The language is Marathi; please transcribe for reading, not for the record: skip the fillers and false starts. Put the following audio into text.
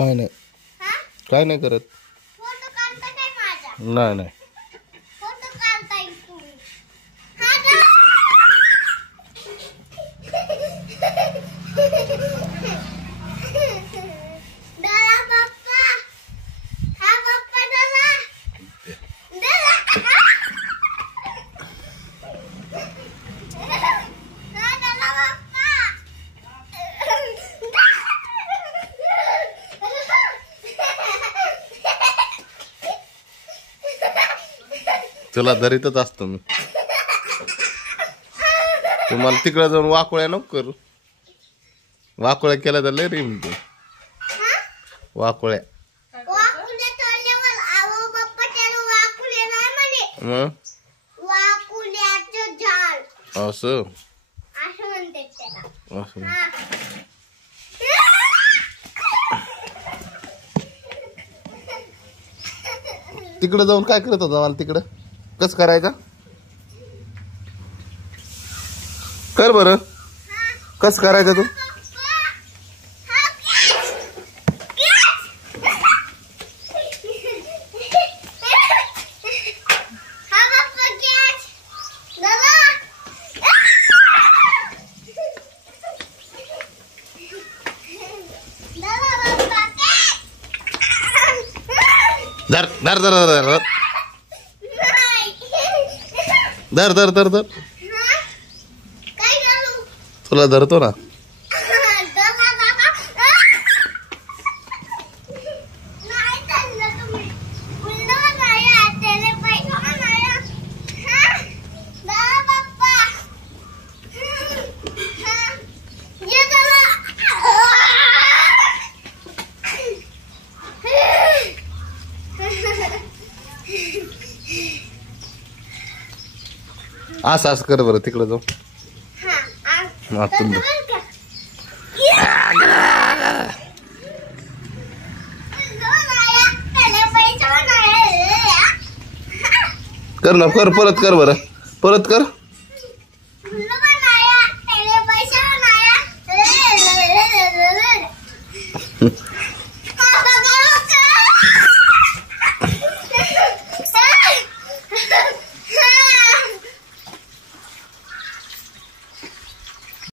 काय नाही काय नाही करत नाही नाही तुला धरीतच असतो मी तुम्हाला तिकडे जाऊन वाकुळ्या नको करू वाकुळ्या केल्या तर लय रिम तू वाकुळ्या मग असं असं तिकडे जाऊन काय करत होता मला तिकडं कस करायचा कर बर कस करायचं तू धर धर धर धर धर धर धर धर तुला धरतो ना असं असं कर बरं तिकडे जाऊ कर ना कर परत कर बरं परत कर